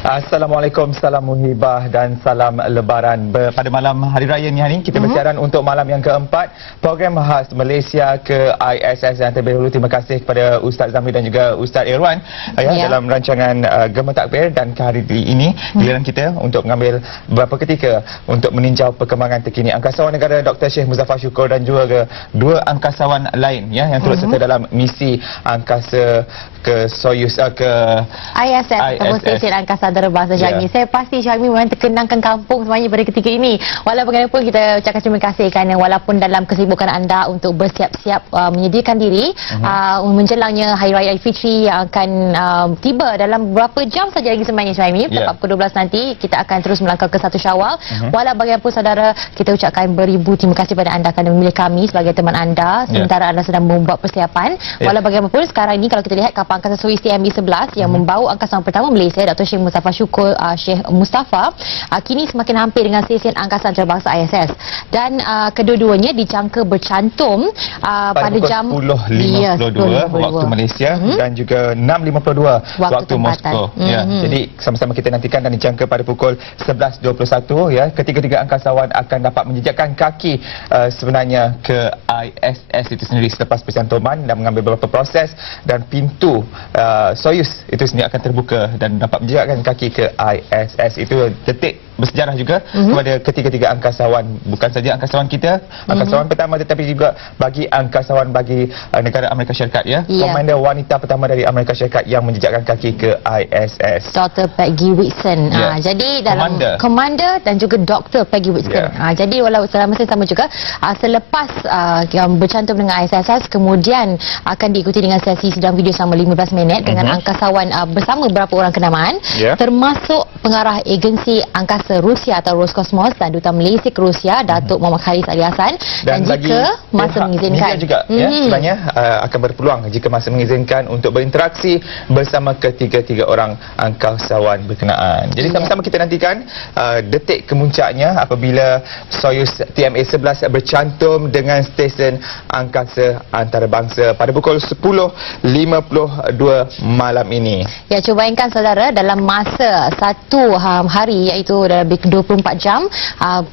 Assalamualaikum, salam muhibah dan salam lebaran. Pada malam hari raya ni kita bersiaran untuk malam yang keempat program khas Malaysia ke ISS. Yang terlebih dahulu terima kasih kepada Ustaz Zamri dan juga Ustaz Irwan dalam rancangan Gema Takbir, dan hari ini giliran kita untuk mengambil beberapa ketika untuk meninjau perkembangan terkini angkasawan negara Dr. Syekh Muzaffar Syukur dan juga dua angkasawan lain yang turut serta dalam misi angkasa ke Soyuz ke ISS ataupun Stesen Angkasa Antarabangsa. Syahmi, saya pasti Syahmi memang terkenangkan kampung semuanya pada ketika ini. Walaupun bagaimanapun kita ucapkan terima kasih kerana walaupun dalam kesibukan anda untuk bersiap-siap menyediakan diri menjelangnya Hari Raya Aidilfitri yang akan tiba dalam beberapa jam saja lagi sebenarnya Syahmi. Tepat pukul 12 nanti kita akan terus melangkah ke 1 Syawal. Walau bagaimanapun saudara, kita ucapkan beribu terima kasih pada anda kerana memilih kami sebagai teman anda sementara anda sedang membuat persiapan. Walau bagaimanapun sekarang ini kalau kita lihat kapal angkasa Soyuz TMB-11 yang membawa angkasawan pertama Malaysia Dr. Syekh Muzaffar Syukur Syekh Mustafa kini semakin hampir dengan stesen angkasa antarabangsa ISS, dan kedua-duanya dijangka bercantum pada jam 10.52 waktu Malaysia dan juga 6.52 waktu Moskow. Jadi sama-sama kita nantikan dan dijangka pada pukul 11.21 ketiga-tiga angkasawan akan dapat menjejakkan kaki sebenarnya ke ISS itu sendiri selepas percantuman dan mengambil beberapa proses, dan pintu Soyuz itu sendiri akan terbuka dan dapat menjejakkan kaki ke ISS. Itu detik bersejarah juga kepada ketiga-tiga angkasawan, bukan saja angkasawan kita, angkasawan pertama, tetapi juga bagi angkasawan bagi negara Amerika Syarikat komander wanita pertama dari Amerika Syarikat yang menjejakkan kaki ke ISS, Dr. Peggy Whitson. Jadi dalam komander dan juga Dr. Peggy Whitson. Jadi walau dalam masa sama juga selepas yang bercantum dengan ISS, kemudian akan diikuti dengan sesi sidang video selama 15 minit dengan angkasawan bersama beberapa orang kenamaan termasuk pengarah agensi angkasa Rusia atau Roskosmos dan Duta Malaysia ke Rusia Datuk Muhammad Kharis Ali Hassan, dan jika masa mengizinkan juga sebenarnya akan berpeluang jika masa mengizinkan untuk berinteraksi bersama ketiga-tiga orang angkasawan berkenaan. Jadi sama-sama kita nantikan detik kemuncaknya apabila Soyuz TMA-11 bercantum dengan stesen angkasa antarabangsa pada pukul 10.52 malam ini. Cuba bayangkan saudara, dalam masa satu hari iaitu lebih 24 jam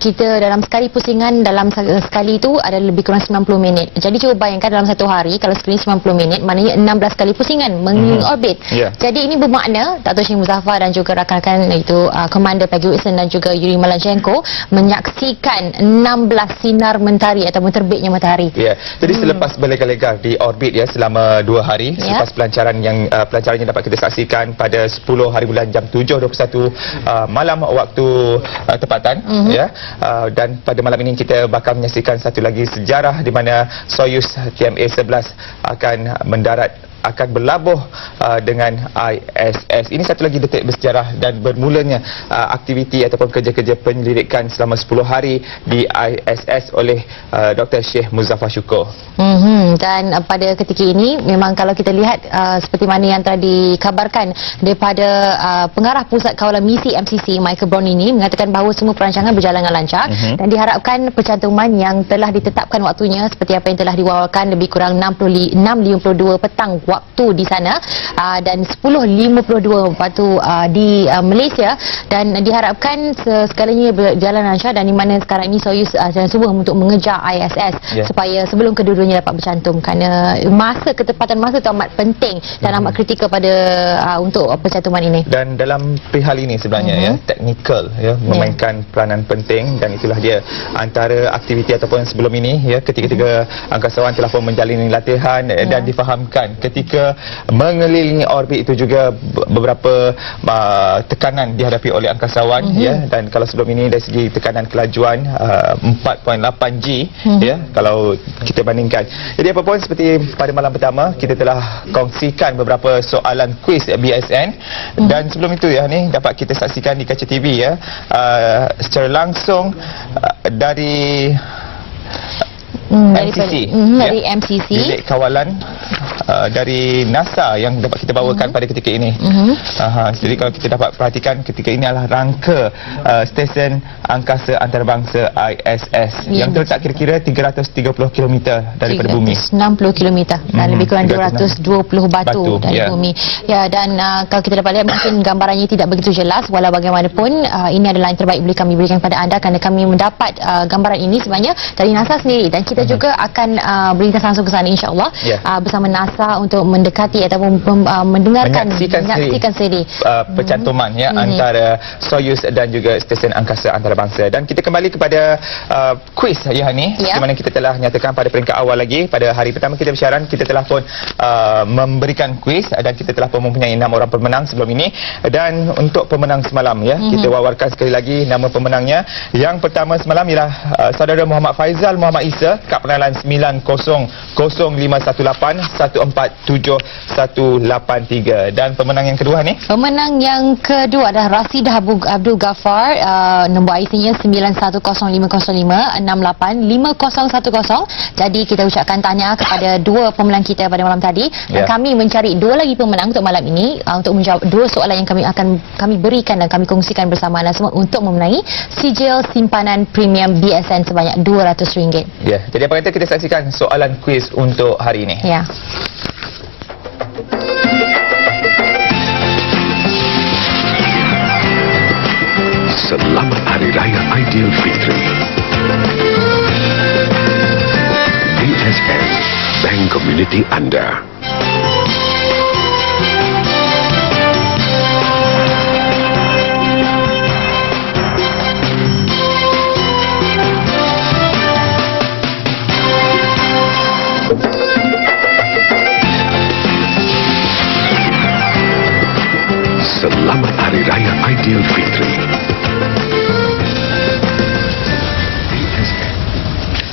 kita dalam sekali pusingan dalam sekali itu ada lebih kurang 90 minit. Jadi cuba bayangkan dalam satu hari kalau sekali 90 minit maknanya 16 kali pusingan mengorbit. Jadi ini bermakna Dr. Syekh Muzaffar dan juga rakan-rakan itu Komander Peggy Whitson dan juga Yuri Malanchenko menyaksikan 16 sinar mentari ataupun terbitnya matahari. Jadi selepas berlegar-legar di orbit selama 2 hari selepas pelancarannya dapat kita saksikan pada 10 hari bulan jam 7.21 malam waktu tempatan dan pada malam ini kita bakal menyaksikan satu lagi sejarah di mana Soyuz TMA-11 akan mendarat, akan berlabuh dengan ISS. Ini satu lagi detik bersejarah dan bermulanya aktiviti ataupun kerja-kerja penyelidikan selama 10 hari di ISS oleh Dr. Syekh Muzaffar Syukur. Dan pada ketika ini memang kalau kita lihat seperti mana yang telah dikabarkan daripada pengarah Pusat Kawalan Misi MCC Michael Brown ini mengatakan bahawa semua perancangan berjalan dengan lancar dan diharapkan percantuman yang telah ditetapkan waktunya seperti apa yang telah diwawakan lebih kurang 6.52 petang waktu di sana dan 10.52 waktu di Malaysia, dan diharapkan segalanya berjalan lancar dan di mana sekarang ini Soyuz sedang cuba untuk mengejar ISS supaya sebelum kedua-duanya dapat bercantum, kerana ketepatan masa itu amat penting dan amat kritikal pada untuk percantuman ini. Dan dalam perihal ini sebenarnya teknikal memainkan peranan penting, dan itulah dia antara aktiviti ataupun sebelum ini ketiga-tiga angkasawan telah pun menjalani latihan dan difahamkan ketika mengelilingi orbit itu juga beberapa tekanan dihadapi oleh angkasawan dan kalau sebelum ini dari segi tekanan kelajuan 4.8 G kalau kita bandingkan. Jadi apa pun seperti pada malam pertama kita telah kongsikan beberapa soalan kuis BSN dan sebelum itu ni dapat kita saksikan di kaca TV secara langsung dari MCC dari MCC bilik kawalan dari NASA yang dapat kita bawakan pada ketika ini. Jadi kalau kita dapat perhatikan, ketika ini adalah rangka stesen angkasa antarabangsa ISS yang terletak kira-kira 330 km daripada bumi. 360 km dan lebih kurang 220 batu dari bumi. Ya, dan kalau kita dapat lihat mungkin gambarannya tidak begitu jelas, walau bagaimanapun ini adalah yang terbaik boleh kami berikan kepada anda kerana kami mendapat gambaran ini sebenarnya dari NASA sendiri, dan kita juga akan berlintas langsung ke sana insya-Allah bersama NASA untuk mendekati ataupun mendengarkan menyaksikan sendiri pencantuman antara Soyuz dan juga stesen angkasa antarabangsa. Dan kita kembali kepada kuis Hani, di mana kita telah nyatakan pada peringkat awal lagi pada hari pertama kita bersiaran, kita telah pun memberikan kuis dan kita telah pun mempunyai 6 orang pemenang sebelum ini. Dan untuk pemenang semalam kita wawarkan sekali lagi nama pemenangnya. Yang pertama semalam ialah saudara Muhammad Faizal Muhammad Isa, kad pengenalan 900518147183. Dan pemenang yang kedua ni? Pemenang yang kedua adalah Rasidah Abdul Ghaffar, nombor IC-nya 910505685010. Jadi kita ucapkan tahniah kepada dua pemenang kita pada malam tadi, dan kami mencari dua lagi pemenang untuk malam ini untuk menjawab dua soalan yang kami berikan dan kami kongsikan bersama anda semua untuk memenangi sijil simpanan premium BSN sebanyak RM200. Ya, jadi apa kata kita saksikan soalan kuis untuk hari ini. Ya. Selamat Hari Raya Aidilfitri. ISS, bank komuniti anda. Selamat Hari Raya Aidilfitri.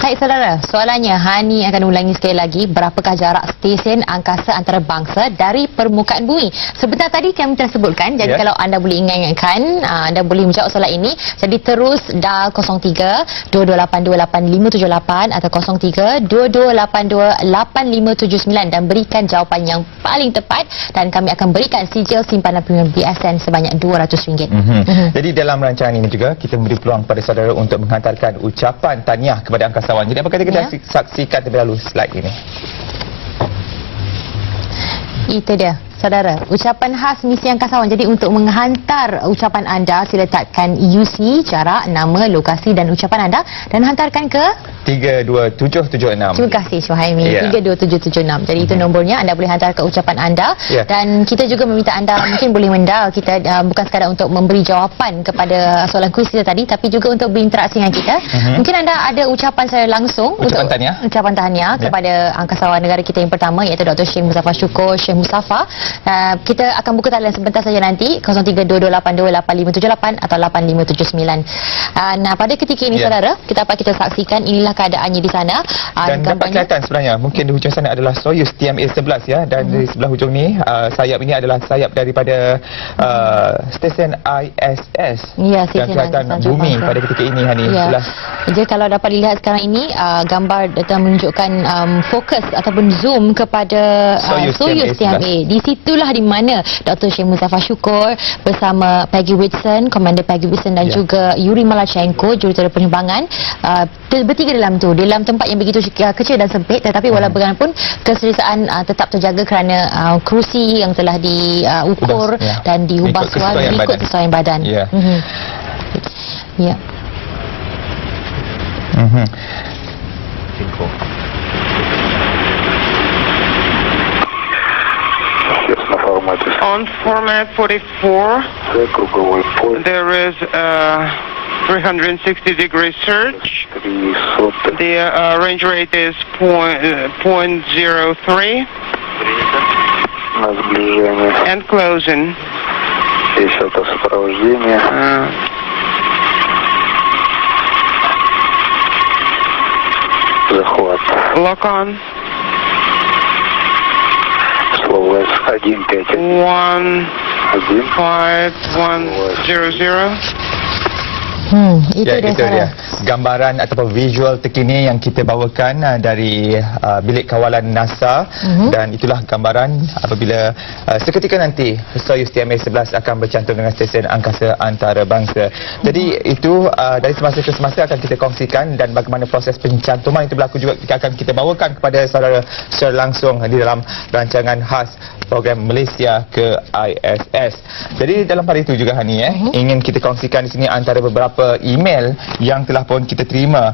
Baik saudara, soalannya Hani akan ulangi sekali lagi, berapakah jarak stesen angkasa antarabangsa dari permukaan bumi? Sebentar tadi kami telah sebutkan, jadi kalau anda boleh ingatkan, anda boleh menjawab soalan ini. Jadi terus dial 03-2282-8578 atau 03-2282-8579 dan berikan jawapan yang paling tepat, dan kami akan berikan sijil simpanan premium BSN sebanyak RM200. Jadi dalam rancangan ini juga kita memberi peluang pada saudara untuk menghantarkan ucapan tahniah kepada angkasawan. Jadi apa kata kita saksikan terlebih dahulu slide ini. Itu dia saudara, ucapan khas misi angkasawan. Jadi untuk menghantar ucapan anda, sila letakkan UC, jarak, nama, lokasi dan ucapan anda dan hantarkan ke 32776. Terima kasih Syuhaimi. 32776. Jadi itu nombornya, anda boleh hantar ke ucapan anda. Dan kita juga meminta anda mungkin boleh mendal kita, bukan sekadar untuk memberi jawapan kepada soalan kuis kita tadi, tapi juga untuk berinteraksi dengan kita. Mungkin anda ada ucapan secara langsung, ucapan tahniah kepada angkasawan negara kita yang pertama, iaitu Dr. Syekh Muzaffar Syukur Syekh Mustafa. Kita akan buka talian sebentar saja nanti, 0322828578 atau 8579. Nah, pada ketika ini saudara, kita saksikan inilah keadaannya di sana. Dan dapat kelihatan sebenarnya mungkin di hujung sana adalah Soyuz TMA-11 dan di sebelah hujung ni sayap ini adalah sayap daripada stesen ISS. Ya, dan kelihatan bumi pada ketika ini Hani. Jadi kalau dapat dilihat sekarang ini gambar datang menunjukkan fokus ataupun zoom kepada Soyuz TMA. Di situlah di mana Dr. Syekh Muzaffar Syukur bersama Peggy Whitson, Komander Peggy Whitson dan juga Yuri Malachenko, jurutera penerbangan, bertiga dalam tempat yang begitu kecil dan sempit, tetapi walau bagaimanapun keseriusaan tetap terjaga kerana kerusi yang telah diukur dan diubah mengikut kesesuaian badan. On format 44, there is a 360-degree search. The range rate is 0.03 and closing. Lock on. 15100. Itu dia gambaran ataupun visual terkini yang kita bawakan dari bilik kawalan NASA, dan itulah gambaran apabila seketika nanti Soyuz TMA-11 akan bercantum dengan stesen angkasa antarabangsa. Jadi itu dari semasa ke semasa akan kita kongsikan, dan bagaimana proses pencantuman itu berlaku juga akan kita bawakan kepada saudara secara langsung di dalam rancangan khas program Malaysia ke ISS. Jadi dalam pada itu juga Hani ingin kita kongsikan di sini antara beberapa email yang telah pun kita terima,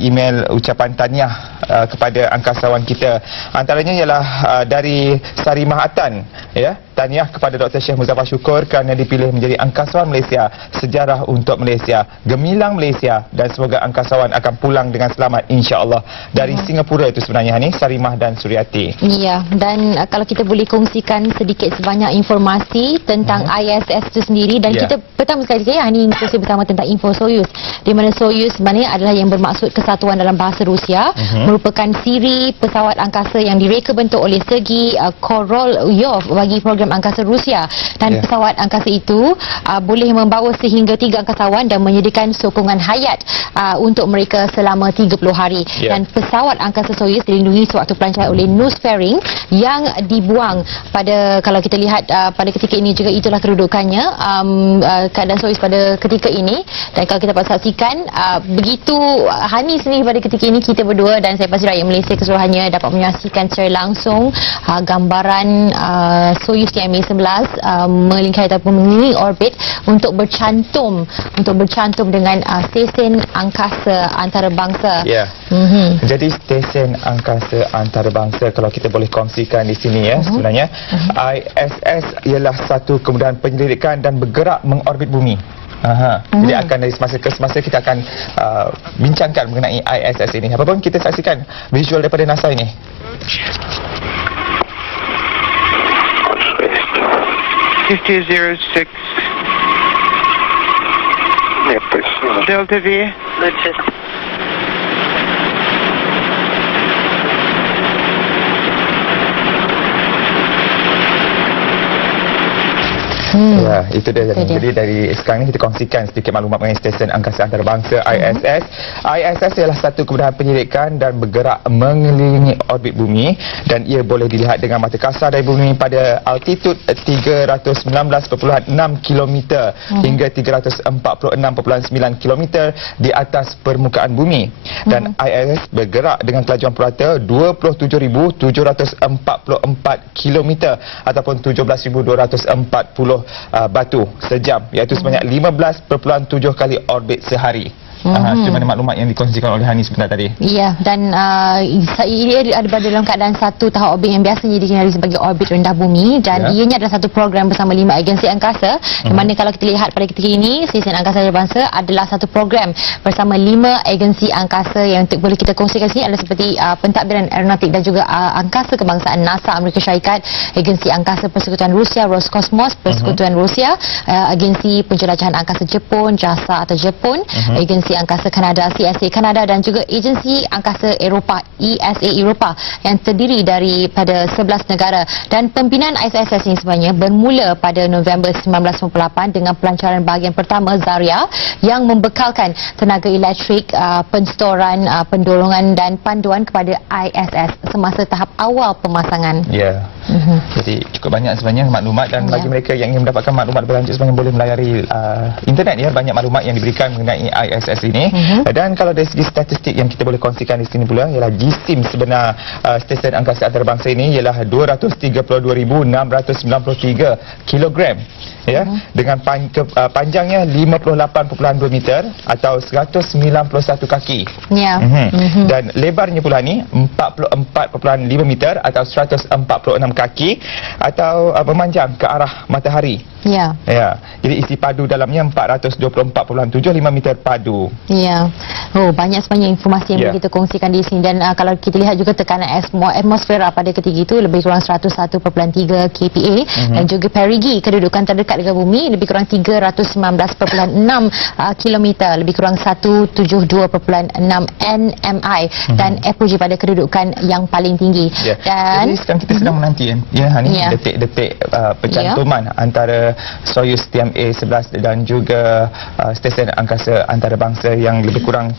email ucapan tahniah kepada angkasawan kita. Antaranya ialah dari Sarimah Atan, tahniah kepada Dr. Syekh Muzaffar Syukur kerana dipilih menjadi angkasawan Malaysia, sejarah untuk Malaysia, gemilang Malaysia, dan semoga angkasawan akan pulang dengan selamat insya-Allah. Dari Singapura itu sebenarnya ni Sarimah dan Suryati. Ya, dan kalau kita boleh kongsikan sedikit sebanyak informasi tentang ISS itu sendiri, dan kita pertama sekali ni kongsi bersama tentang info Soyuz, di mana Soyuz sebenarnya adalah yang bermaksud kesatuan dalam bahasa Rusia, merupakan siri pesawat angkasa yang direka bentuk oleh Sergei Korolyov bagi program angkasa Rusia, dan pesawat angkasa itu boleh membawa sehingga 3 angkasawan dan menyediakan sokongan hayat untuk mereka selama 30 hari. Dan pesawat angkasa Soyuz dilindungi sewaktu pelancaran oleh nose fairing yang dibuang pada, kalau kita lihat pada ketika ini juga itulah kedudukannya, keadaan Soyuz pada ketika ini. Dan kalau kita dapat saksikan begitu Hani sendiri pada ketika ini, kita berdua dan saya pasti rakyat Malaysia keseluruhannya dapat menyaksikan secara langsung gambaran Soyuz TMA-11 melingkari ataupun mengelilingi orbit untuk bercantum dengan stesen angkasa antarabangsa. Jadi stesen angkasa antarabangsa, kalau kita boleh kongsikan di sini sebenarnya ISS ialah satu kemudahan penyelidikan dan bergerak mengorbit bumi. Jadi akan dari semasa ke semasa kita akan bincangkan mengenai ISS ini. Apapun kita saksikan visual daripada NASA ini. Delta V. Ya, itu dia. Jadi dari sekarang ni kita kongsikan sedikit maklumat mengenai stesen angkasa antarabangsa ISS. ISS ialah satu kemudahan penyelidikan dan bergerak mengelilingi orbit bumi, dan ia boleh dilihat dengan mata kasar dari bumi pada altitud 319.6 km hingga 346.9 km di atas permukaan bumi. Dan ISS bergerak dengan kelajuan purata 27,744 km ataupun 17,240 batu sejam, iaitu sebanyak 15.7 kali orbit sehari. Itu mana maklumat yang dikongsikan oleh Hani sebentar tadi. Ya, dan ia ada dalam keadaan satu tahap orbit yang biasanya dikenali sebagai orbit rendah bumi, dan ianya adalah satu program bersama 5 agensi angkasa, di mana kalau kita lihat pada ketika ini stesen angkasa antarabangsa adalah satu program bersama 5 agensi angkasa yang boleh kita kongsikan sini adalah seperti pentadbiran aeronautik dan juga angkasa kebangsaan NASA Amerika Syarikat, agensi angkasa persekutuan Rusia Roskosmos, persekutuan Rusia, agensi penjelajahan angkasa Jepun JAXA atau Jepun, agensi angkasa Kanada CSA Kanada, dan juga agensi angkasa Eropah ESA Eropah yang terdiri daripada 11 negara. Dan pembinaan ISS ini sebenarnya bermula pada November 1998 dengan pelancaran bahagian pertama Zarya yang membekalkan tenaga elektrik, penstoran, pendorongan dan panduan kepada ISS semasa tahap awal pemasangan. Jadi cukup banyak sebenarnya maklumat, dan bagi mereka yang ingin mendapatkan maklumat berlanjut sebenarnya boleh melayari internet. Banyak maklumat yang diberikan mengenai ISS ini. Dan kalau dari segi statistik yang kita boleh kongsikan di sini pula ialah jisim sebenar stesen angkasa antarabangsa ini ialah 234,693 kilogram, dengan panjangnya 58.2 meter atau 191 kaki. Dan lebarnya pula ni 44.5 meter atau 146 kaki atau memanjang ke arah matahari. Jadi isi padu dalamnya 424.75 meter padu. Ya. Oh, banyak sebenarnya informasi yang kita kongsikan di sini, dan kalau kita lihat juga tekanan atmosfera pada ketika itu lebih kurang 101.3 kPa dan juga perigi kedudukan terdekat dengan bumi lebih kurang 319.6 km, lebih kurang 172.6 nmi dan apogee pada kedudukan yang paling tinggi. Dan jadi sekarang kita sedang menanti detik-detik pencantuman antara Soyuz TMA-11 dan juga stesen angkasa antarabangsa yang lebih kurang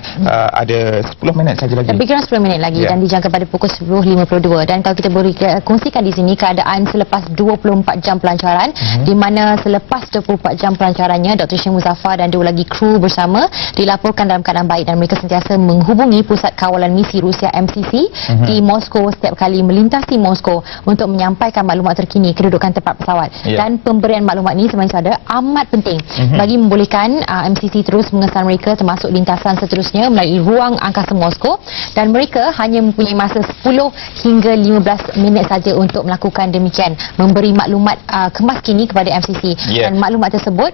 ada 10 minit saja lagi. Lebih kurang 10 minit lagi dan dijangka pada pukul 10.52. Dan kalau kita boleh kongsikan di sini keadaan selepas 24 jam pelancaran, di mana selepas 24 jam pelancarannya Dr. Syekh Muzaffar dan dua lagi kru bersama dilaporkan dalam keadaan baik, dan mereka sentiasa menghubungi pusat kawalan misi Rusia MCC di Moskow setiap kali melintasi Moskow untuk menyampaikan maklumat terkini kedudukan tempat pesawat. Dan pemberian maklumat ini sebenarnya ada amat penting bagi membolehkan MCC terus mengesan mereka termasuk lintasan seterusnya melalui ruang angkasa Moskow, dan mereka hanya mempunyai masa 10 hingga 15 minit saja untuk melakukan demikian, memberi maklumat kemas kini kepada MCC. Dan maklumat tersebut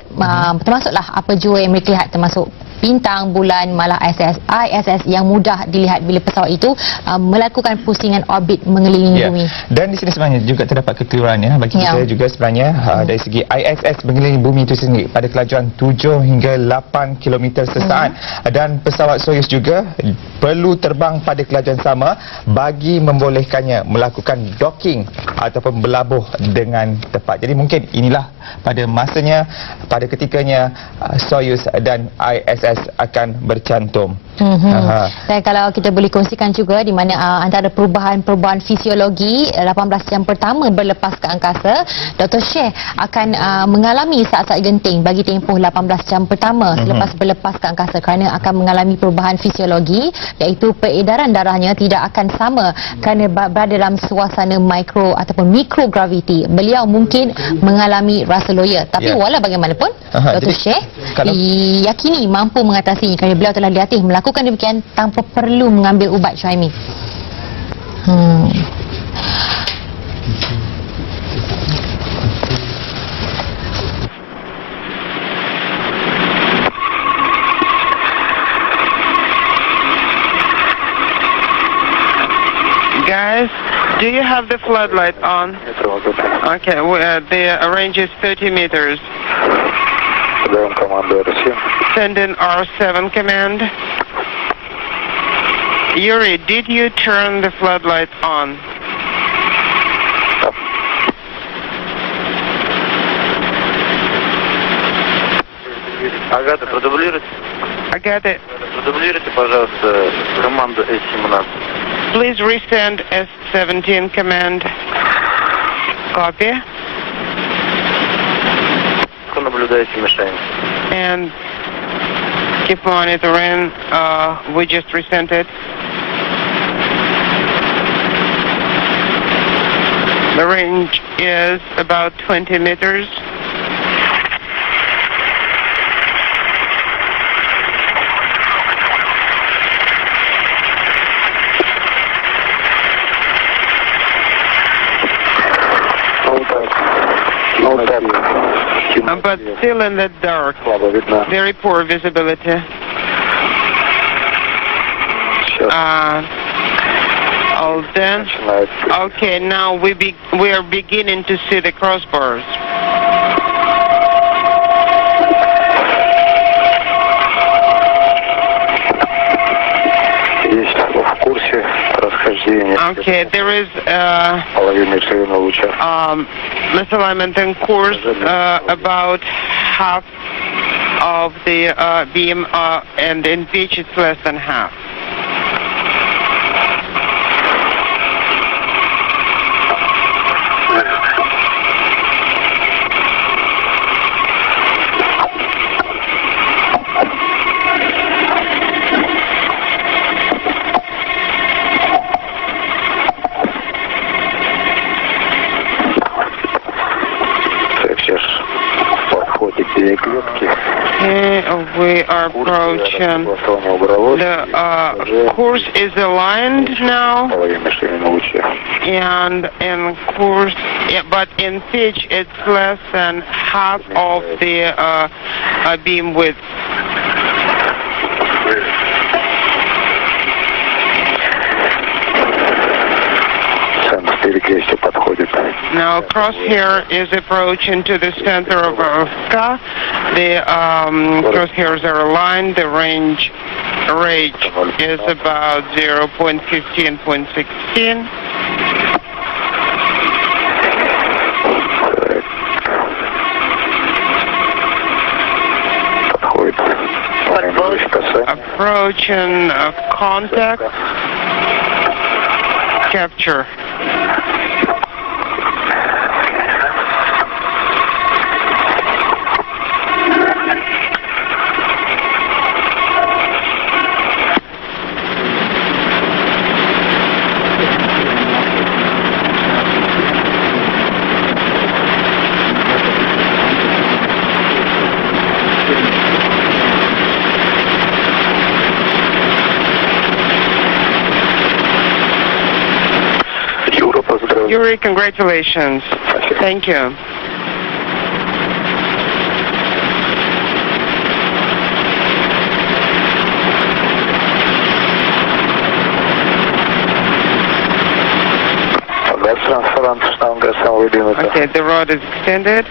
termasuklah apa jua yang mereka lihat, termasuk bintang, bulan, malah ISS yang mudah dilihat bila pesawat itu melakukan pusingan orbit mengelilingi bumi. Dan di sini sebenarnya juga terdapat kekeliruan bagi kita juga sebenarnya dari segi ISS mengelilingi bumi itu sendiri pada kelajuan 7 hingga 8 km sesaat, dan pesawat Soyuz juga perlu terbang pada kelajuan sama bagi membolehkannya melakukan docking ataupun berlabuh dengan tepat. Jadi mungkin inilah pada masanya, pada ketikanya Soyuz dan ISS akan bercantum. Dan kalau kita boleh kongsikan juga di mana antara perubahan fisiologi 18 jam pertama berlepas ke angkasa, Dr. Syekh akan mengalami saat-saat genting bagi tempoh 18 jam pertama selepas berlepas ke angkasa, kerana akan mengalami perubahan fisiologi, iaitu peredaran darahnya tidak akan sama kerana berada dalam suasana mikro ataupun mikrograviti. Beliau mungkin mengalami rasa loya, tapi walau bagaimanapun Dr. Syekh diyakini mampu mengatasinya kerana beliau telah dilatih melakukan demikian tanpa perlu mengambil ubat, Syaimi. Guys, do you have the floodlight on? Okay, the range is 30 meters. Send in R7 command. Yuri, did you turn the floodlight on? Агата, продублируйте. Агата, Продублируйте, пожалуйста, команду S17. please resend S17 command. Copy. Наблюдаете мишень. And keep monitoring. We just resent it. The range is about 20 meters. But still in the dark. Very poor visibility. All done. Okay, now we are beginning to see the crossbars. Okay, there is misalignment in course about half of the beam, and in pitch it's less than half. We are approaching. The course is aligned now, and in course, but in pitch it's less than half of the beam width. Now crosshair is approaching to the center of our sky. The crosshairs are aligned. The range is about 0.15, 0.16. Approaching contact. Capture. Yuri, congratulations. Thank you. Okay, the road is extended.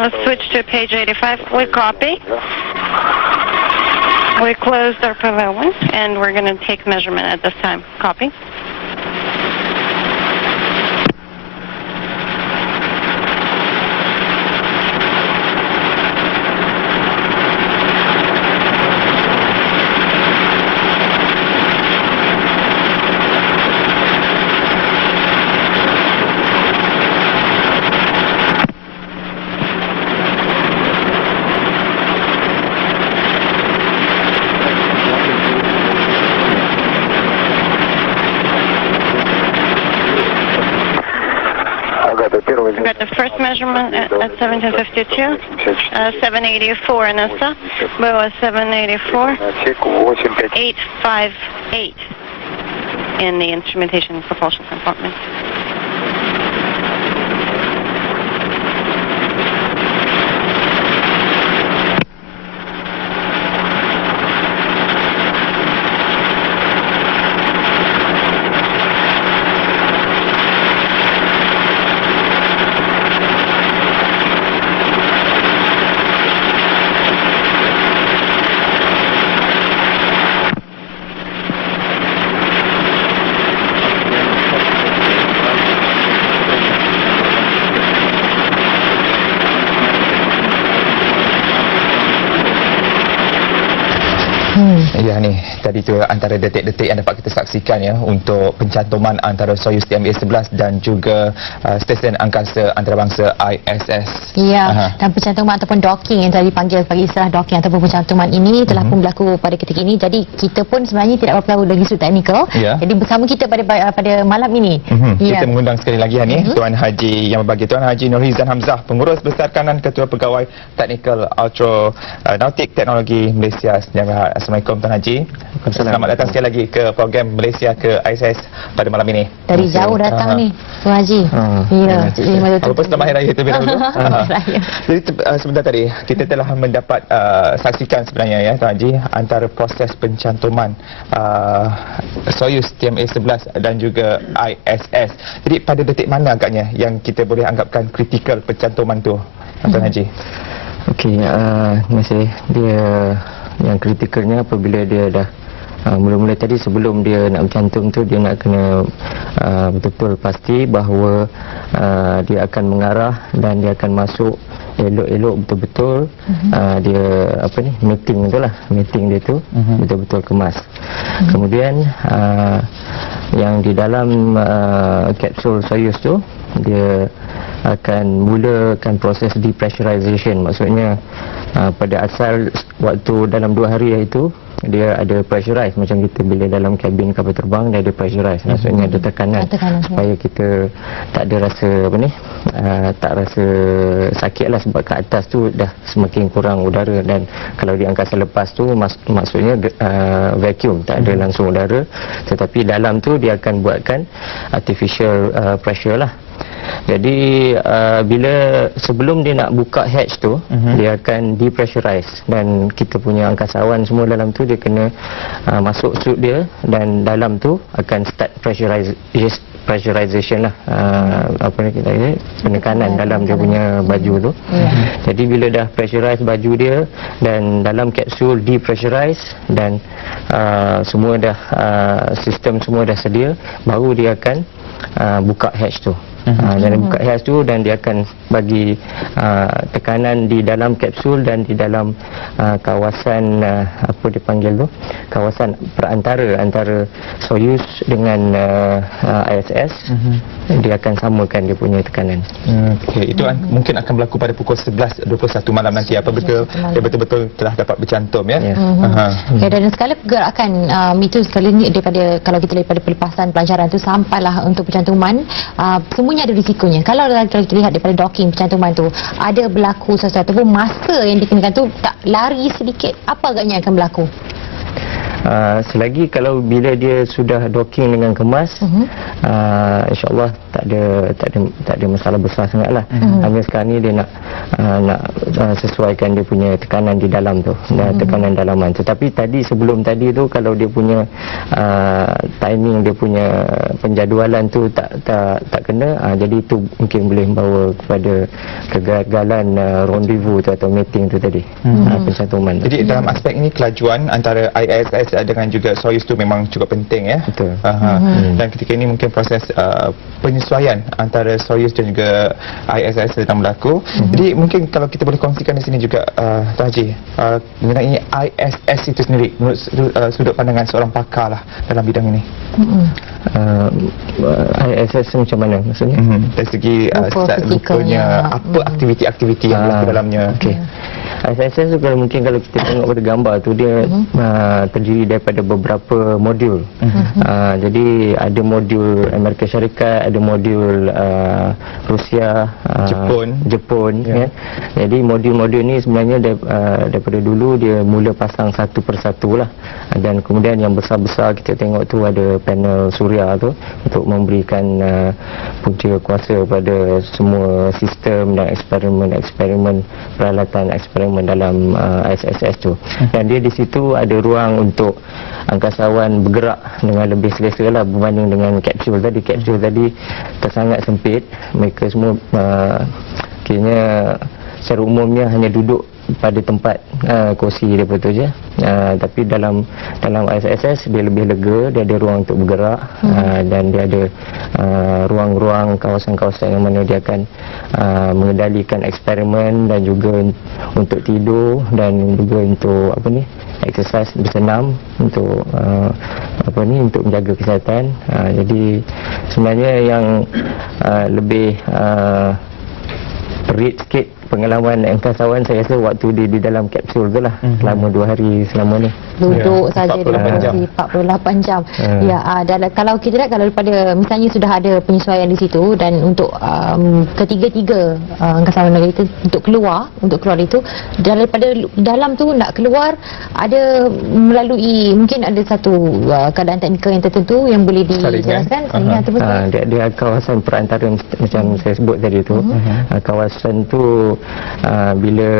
Let's switch to page 85. We copy. We closed our pavilion, and we're going to take measurement at this time. Copy. We got the first measurement at 1752, 784 in ISSA, BOA 784, 858 in the instrumentation and propulsion compartment. Ya, ni tadi tu antara detik-detik yang dapat kita saksikan ya untuk pencantuman antara Soyuz TMA-11 dan juga stesen angkasa antarabangsa ISS. Ya, dan pencantuman ataupun docking yang tadi panggil bagi istilah docking ataupun pencantuman ini telah pun berlaku pada ketika ini. Jadi kita pun sebenarnya tidak berapa lagi isu teknikal. Jadi bersama kita pada malam ini. Kita mengundang sekali lagi ni Tuan Haji yang berbagi, Tuan Haji Nurhizan Hamzah, Pengurus Besar Kanan Ketua Pegawai Teknikal Astronautik Teknologi Malaysia. Assalamualaikum Tuan Haji. Selamat datang sekali lagi ke program Malaysia ke ISS pada malam ini. Dari jauh datang ni Tuan Haji. Ya. Apa selamat Hari Raya terlebih dahulu. Jadi sebentar tadi kita telah mendapat saksikan sebenarnya ya Tuan Haji antara proses pencantuman Soyuz TMA-11 dan juga ISS. Jadi pada detik mana agaknya yang kita boleh anggapkan kritikal pencantuman tu Tuan Haji? Okey, masih dia yang kritikalnya apabila dia dah mula-mula tadi sebelum dia nak mencantum tu dia nak kena betul-betul pasti bahawa dia akan mengarah dan dia akan masuk elok-elok betul-betul dia meeting dia tu betul-betul kemas. Kemudian yang di dalam kapsul Soyuz tu dia akan mulakan proses depressurization. Maksudnya pada asal waktu dalam 2 hari itu dia ada pressurize macam kita bila dalam kabin kapal terbang dia ada pressurize, maksudnya ada tekanan supaya kita tak ada rasa tak rasa sakit lah, sebab kat atas tu dah semakin kurang udara, dan kalau di angkasa lepas tu maksudnya vacuum, tak ada langsung udara, tetapi dalam tu dia akan buatkan artificial pressure lah. Jadi bila sebelum dia nak buka hatch tu dia akan depressurize, dan kita punya angkasawan semua dalam tu dia kena masuk suit dia, dan dalam tu akan start pressurization lah, penekanan dalam dia punya baju tu. Jadi bila dah pressurize baju dia dan dalam kapsul depressurize dan semua dah sistem semua dah sedia, baru dia akan buka hatch tu. Dan buka hatch tu dan dia akan bagi tekanan di dalam kapsul dan di dalam kawasan apa dipanggil tu, kawasan perantara antara Soyuz dengan ISS. Dia akan samakan dia punya tekanan. Okey, itu mungkin akan berlaku pada pukul 11.21 malam nanti apabila dia betul-betul telah dapat bercantum ya. Okay, dan sekali pergerakan itu sekali ni daripada kalau kita daripada pelepasan pelancaran tu sampailah untuk pencantuman, semuanya ada risikonya. Kalau kita lihat daripada docking pencantuman tu ada berlaku sesuatu ataupun masa yang dikenakan tu tak lari sedikit, apa agaknya akan berlaku? Selagi kalau bila dia sudah docking dengan kemas, insyaAllah tak ada masalah besar sangatlah. Hanya sekarang ni dia nak sesuaikan dia punya tekanan di dalam tu, tekanan dalaman. Tetapi tadi sebelum tadi tu kalau dia punya timing dia punya penjadualan tu tak kena, jadi itu mungkin boleh membawa kepada kegagalan rendezvous tu atau meeting tu tadi, pencantuman tu. Jadi dalam aspek ini kelajuan antara ISS dengan juga Soyuz tu memang cukup penting ya. Betul. Dan ketika ini mungkin proses penyesuaian antara Soyuz dan juga ISS sedang berlaku. Jadi mungkin kalau kita boleh kongsikan di sini juga Tuan Haji mengenai ISS itu sendiri menurut sudut pandangan seorang pakar lah dalam bidang ini. ISS macam mana maksudnya? Dari segi rupanya apa aktiviti-aktiviti yang berlaku dalamnya. Okey. ISS tu kalau kita tengok pada gambar tu dia terdiri daripada beberapa modul. Jadi ada modul Amerika Syarikat, ada modul Rusia, Jepun ya. Jadi modul-modul ni sebenarnya daripada dulu dia mula pasang satu persatu lah, dan kemudian yang besar-besar kita tengok tu ada panel suria tu untuk memberikan punca kuasa pada semua sistem dan eksperimen peralatan eksperimen dalam ISS tu. Dan dia di situ ada ruang untuk angkasawan bergerak dengan lebih selesa lah berbanding dengan kapsul tadi. Kapsul tadi tersangat sempit, mereka semua kira secara umumnya hanya duduk pada tempat kursi dia betul je. Tapi dalam ISS dia lebih lega, dia ada ruang untuk bergerak, dan dia ada ruang-ruang kawasan-kawasan yang mana dia akan mengendalikan eksperimen dan juga untuk tidur dan juga untuk exercise bersenam untuk untuk menjaga kesihatan. Jadi sebenarnya yang lebih perit sikit pengalaman angkasawan saya rasa waktu dia di dalam kapsul tu lah, selama 2 hari selama ni. Duduk saja di dalam 48 jam. Kalau kita lihat kalau daripada misalnya sudah ada penyesuaian di situ dan untuk ketiga-tiga angkasawan negara itu untuk keluar itu daripada dalam tu nak keluar ada melalui mungkin ada satu keadaan teknikal yang tertentu yang boleh dijelaskan. Dia kawasan perantara macam saya sebut tadi tu. Kawasan tu bila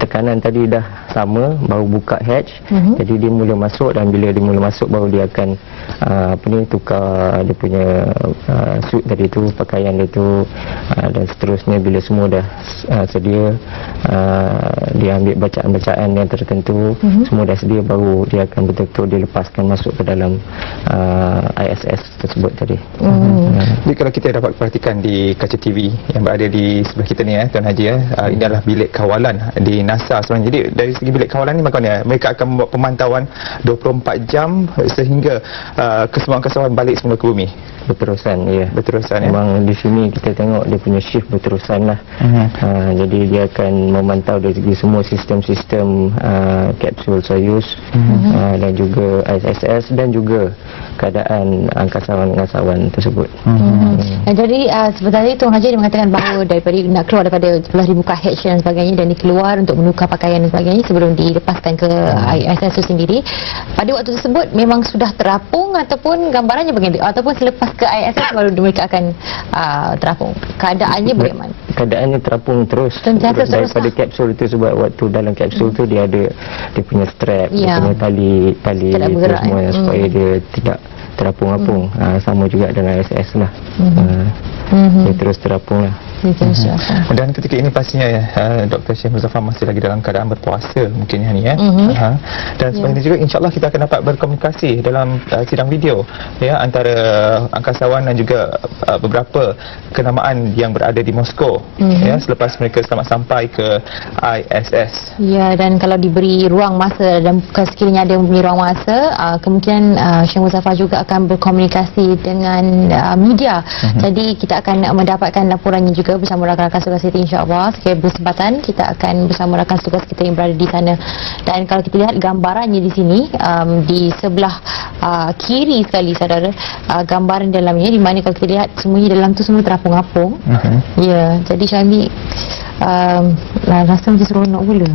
tekanan tadi dah sama baru buka hatch, jadi dia mula masuk, dan bila dia mula masuk baru dia akan tukar dia punya suit tadi tu, pakaian dia tu, dan seterusnya bila semua dah sedia, dia ambil bacaan-bacaan yang tertentu, semua dah sedia, baru dia akan betul-betul dilepaskan masuk ke dalam ISS tersebut tadi. Jadi kalau kita dapat perhatikan di kaca TV yang berada di sebelah kita ni Tuan Haji, Haji ini adalah bilik kawalan di NASA sebenarnya. Jadi dari segi bilik kawalan ni bagaimana? Mereka akan membuat pemantauan 24 jam sehingga kesemua angkasawan balik semula ke bumi. Berterusan, ya. Berterusan, ya. Memang di sini kita tengok dia punya shift berterusan lah. Jadi dia akan memantau dari segi semua sistem-sistem kapsul Soyuz dan juga ISS dan juga keadaan angkasawan-angkasawan tersebut. Jadi sebenarnya Tuan Haji dia mengatakan bahawa daripada nak keluar daripada 10,000 kH dan sebagainya, dan dikeluar untuk menukar pakaian dan sebagainya sebelum dilepaskan ke ISS itu sendiri. Pada waktu tersebut memang sudah terapung ataupun gambarannya begitu, ataupun selepas ke ISS baru mereka akan terapung. Keadaannya bagaimana? Keadaannya terapung terus daripada kapsul itu, sebab waktu dalam kapsul tu dia ada dia punya strap, dia punya tali bergerak, semua supaya dia tidak terapung-apung. Sama juga dengan ISS lah. Dia terus terapung lah. Dan ketika ini pastinya Dr. Syekh Muzaffar masih lagi dalam keadaan berpuasa mungkin ni dan selain itu juga insyaAllah kita akan dapat berkomunikasi dalam sidang video antara angkasawan dan juga beberapa kenamaan yang berada di Moskow selepas mereka selamat sampai ke ISS. Ya, dan kalau diberi ruang masa dan sekiranya ada ruang masa, kemungkinan Syekh Muzaffar juga akan berkomunikasi dengan media. Jadi kita akan mendapatkan laporannya juga bersama rakan-rakan tugas kita, insya-Allah. Sekiranya bersempatan kita akan bersama rakan tugas kita yang berada di sana. Dan kalau kita lihat gambarannya di sini, di sebelah kiri sekali saudara, gambaran dalamnya, di mana kalau kita lihat semuanya dalam tu semua terapung-apung. Ya, jadi Syami rasa macam seronok pula.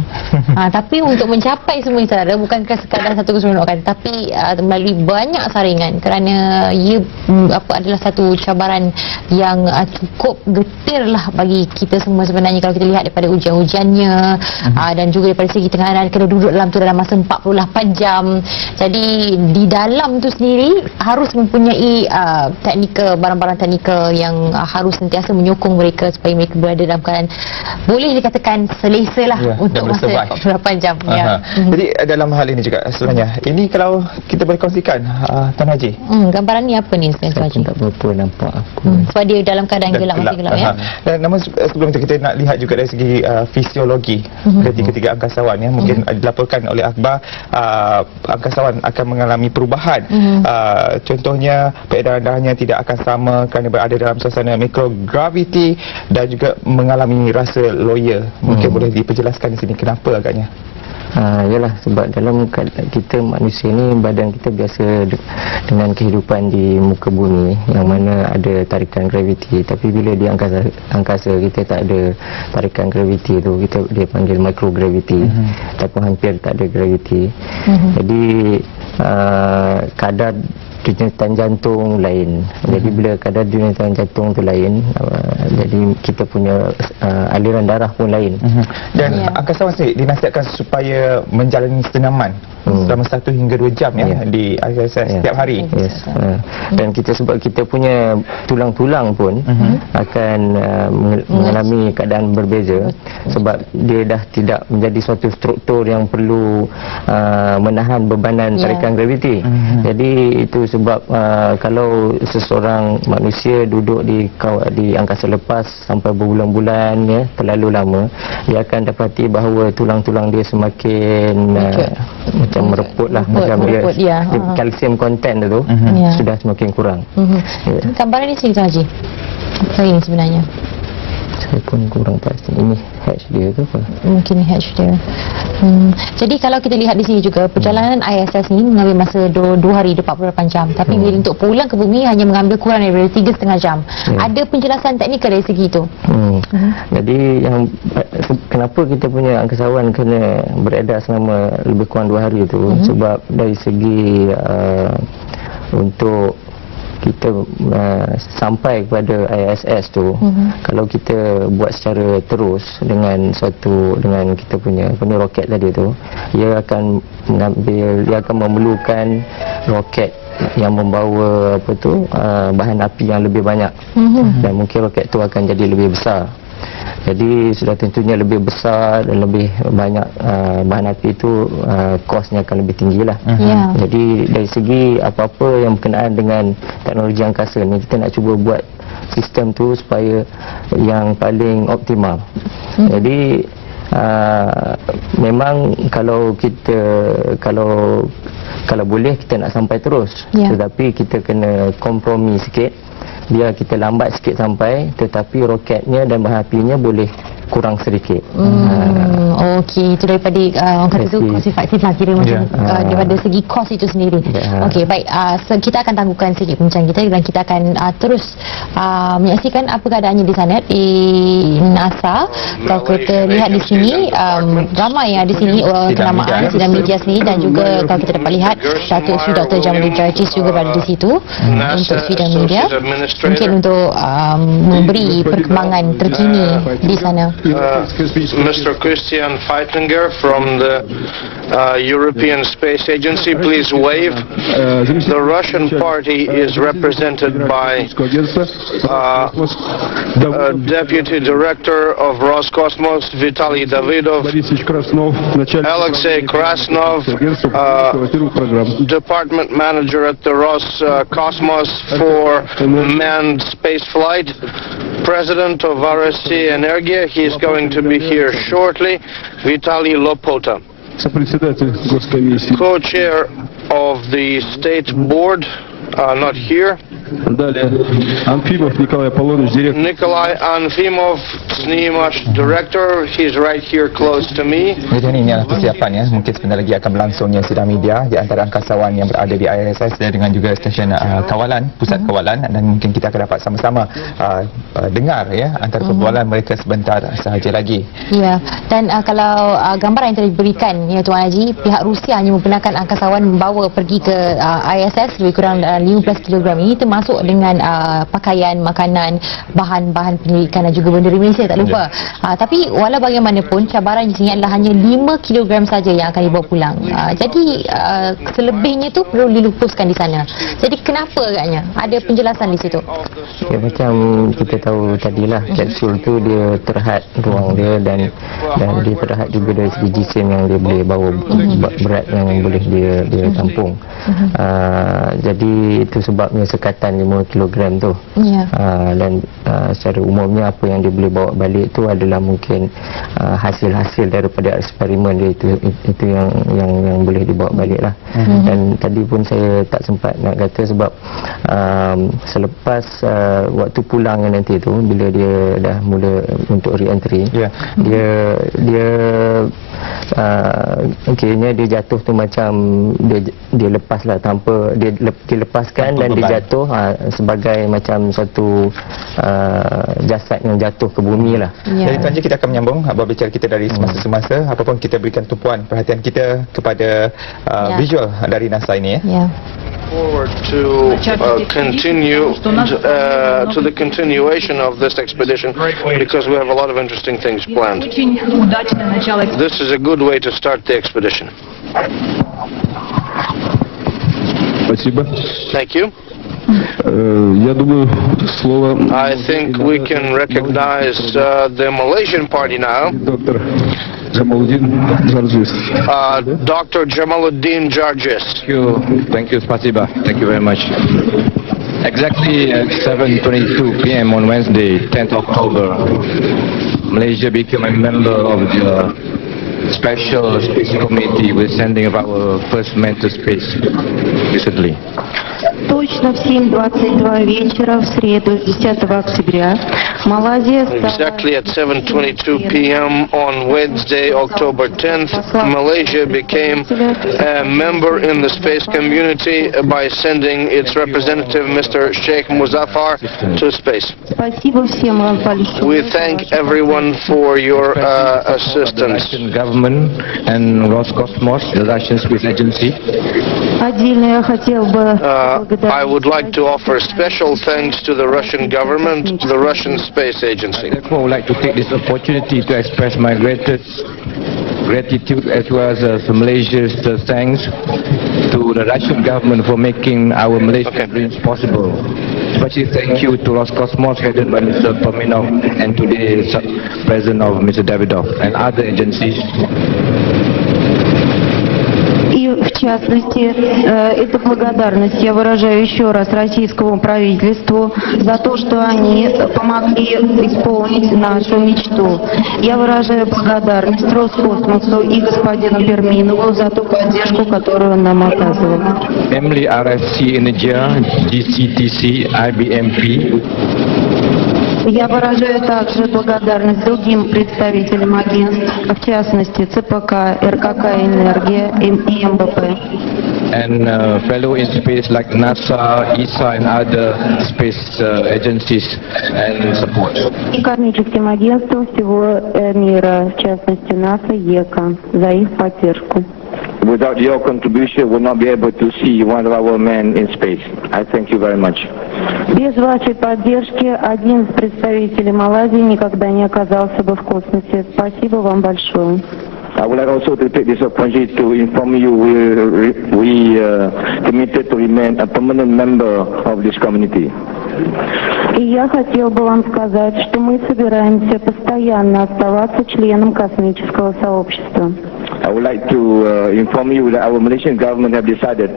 Tapi untuk mencapai semua itu bukankah sekadar satu keseronokan, tapi melalui banyak saringan, kerana ia adalah satu cabaran yang cukup getir lah bagi kita semua sebenarnya. Kalau kita lihat daripada ujian-ujiannya dan juga daripada segi tenganan, kena duduk dalam tu dalam masa 48 jam. Jadi di dalam tu sendiri harus mempunyai teknikal, barang-barang teknikal yang harus sentiasa menyokong mereka supaya mereka berada dalam keadaan boleh dikatakan selesa lah untuk masa 48 jam. Jadi dalam hal ini juga sebenarnya, ini kalau kita boleh kongsikan Tuan Haji, gambaran ni apa ni Tuan Haji? Tak berapa nampak aku. Sebab dia dalam keadaan gelap, masih gelap ya. Dan namun sebelum itu kita nak lihat juga dari segi fisiologi ketiga angkasawan mungkin dilaporkan oleh akhbar angkasawan akan mengalami perubahan. Contohnya peredaran darahnya tidak akan sama kerana berada dalam suasana microgravity dan juga mengalami rasa loya. Mungkin boleh diperjelaskan di sini kenapa agaknya? Yalah, sebab dalam kita manusia ni, badan kita biasa dengan kehidupan di muka bumi yang mana ada tarikan graviti, tapi bila di angkasa kita tak ada tarikan graviti tu, dia panggil microgravity, ataupun hampir tak ada graviti. Jadi kadar denyutan jantung lain. Jadi bila kadar denyutan jantung tu lain, jadi kita punya aliran darah pun lain. Dan angkasawan sendiri dinasihatkan supaya menjalani senaman selama 1 hingga 2 jam di ISS setiap hari. Dan sebab kita punya tulang-tulang pun akan mengalami keadaan berbeza, sebab dia dah tidak menjadi suatu struktur yang perlu menahan bebanan tarikan graviti. Jadi itu sebab kalau seseorang manusia duduk di angkasa lepas sampai berbulan-bulan terlalu lama, dia akan dapati bahawa tulang-tulang dia semakin macam mereput lah, macam dia kalsium content tu sudah semakin kurang. Gambaran ni sedikit Haji, apa ini sebenarnya? Saya pun kurang pasti. Ini hatch dia ke apa? Mungkin hatch dia. Jadi kalau kita lihat di sini juga, perjalanan ISS ni mengambil masa 2 hari 48 jam. Tapi bila untuk pulang ke bumi hanya mengambil kurang daripada 3,5 jam. Ada penjelasan teknikal dari segi itu? Jadi kenapa kita punya angkasawan kena beredar selama lebih kurang 2 hari itu, sebab dari segi untuk kita sampai kepada ISS tu, kalau kita buat secara terus dengan kita punya roket tadi tu, dia akan memerlukan roket yang membawa bahan api yang lebih banyak, dan mungkin roket tu akan jadi lebih besar. Jadi sudah tentunya lebih besar dan lebih banyak bahan api itu, kosnya akan lebih tinggi lah. Jadi dari segi apa-apa yang berkenaan dengan teknologi angkasa ni, kita nak cuba buat sistem tu supaya yang paling optimal. Jadi memang kalau boleh kita nak sampai terus, tetapi kita kena kompromi sikit, biar kita lambat sikit sampai, tetapi roketnya dan bahan apinya boleh kurang sedikit. Okey, itu daripada orang kata tu kos efektif lah, kira macam daripada segi kos itu sendiri. Okey, baik, kita akan tangguhkan sikit perbincangan kita dan kita akan terus menyaksikan apa keadaannya di sana di NASA. Kalau kita lihat di sini, ramai yang ada di sini kenamaan sidang media sendiri, dan juga kalau kita dapat lihat Datuk Sri Dr. Jamaluddin Jarjis juga berada di situ untuk sidang media, mungkin untuk memberi perkembangan terkini di sana. Mr. Christian Feitinger from the European Space Agency, please wave. The Russian party is represented by Deputy Director of Roscosmos Vitaly Davidov, Alexei Krasnov, Department Manager at the Roscosmos for Manned Space Flight, President of RSC Energia. He is going to be here shortly, Vitaly Lopota. Co-chair of the State Board, not here. Nikolai Anfimov, SNIMASH Director, he's right here close to me. Jadi ini adalah persiapan ya, mungkin sebentar lagi akan berlangsungnya sidang media di antara angkasawan yang berada di ISS dengan juga stesen kawalan, pusat kawalan, dan mungkin kita akan dapat sama-sama dengar ya antara perbualan mereka sebentar sahaja lagi. Ya, dan kalau gambaran yang telah diberikan ya Tuan Haji, pihak Rusia hanya membenarkan angkasawan membawa pergi ke ISS lebih kurang 15 kg ini, termasuk dengan pakaian, makanan, bahan-bahan pendidikan dan juga bendera Malaysia, tak lupa. Tapi walau bagaimanapun, cabaran di sini adalah hanya 5 kg saja yang akan dibawa pulang. Jadi selebihnya tu perlu dilupuskan di sana. Jadi kenapa agaknya? Ada penjelasan di situ. Ya, macam kita tahu tadilah, kapsul tu dia terhad ruang dia, dan dia terhad juga dari segi jisim yang dia boleh bawa, berat yang boleh dia tampung. Jadi itu sebabnya sekatan 5 kg tu. Dan secara umumnya apa yang dia boleh bawa balik tu adalah mungkin hasil-hasil daripada eksperimen dia, itu yang boleh dibawa balik lah. Dan tadi pun saya tak sempat nak kata sebab selepas waktu pulangnya nanti tu, bila dia dah mula untuk re-entry, dia kira dia jatuh tu macam dia lepas lah, tanpa dia dilepaskan dan dia jatuh sebagai macam satu jasad yang jatuh ke bumi lah. Jadi Tuan Haji, kita akan menyambung berbicara kita dari semasa-semasa, apapun kita berikan tumpuan perhatian kita kepada visual dari NASA ini ya. Forward to continue to the continuation of this expedition, because we have a lot of interesting things planned. This is a good way to start the expedition. Thank you. I think we can recognize the Malaysian party now. Dr. Jamaluddin Jarjis. Thank you, spasiba. Thank you very much. Exactly at 7:22 p.m. on Wednesday, 10th October, Malaysia became a member of the Special Space Committee with sending of our first man to space recently. Точно в 7:22 вечера в среду, 10 октября, Малайзия... Exactly at 7:22 p.m. on Wednesday, October 10th, Malaysia became a member in the space community by sending its representative, Mr. Sheikh Muzaffar, to space. We thank everyone for your assistance. The Russian government and Roscosmos, the Russian space agency. I would like to offer special thanks to the Russian government, the Russian Space Agency. Therefore, I would like to take this opportunity to express my gratitude as well as Malaysia's thanks to the Russian government for making our Malaysian dreams possible. Especially thank you to Roscosmos headed by Mr. Paminov and today's President of Mr. Davidov and other agencies. частности, это благодарность я выражаю еще раз российскому правительству за то, что они помогли исполнить нашу мечту. Я выражаю благодарность Роскосмосу и господину Перминову за ту поддержку, которую он нам оказывал. Namely RFC Energia, GCTC, IBMP. Я выражаю также благодарность другим представителям агентств, в частности ЦПК, РКК «Энергия» и МБП. And fellow in space like NASA, ESA and other space agencies and support. И космическим агентствам всего мира, в частности НАСА, ЕКА, за их поддержку. Without your contribution, we'll not be able to see one of our men in space. I thank you very much. Без вашей поддержки один из представителей Малайзии никогда не оказался бы в космосе. Спасибо вам большое. I would like also to take this opportunity to inform you we committed to remain a permanent member of this community. И я хотел бы вам сказать, что мы собираемся постоянно оставаться членом космического сообщества. I would like to inform you that our Malaysian government have decided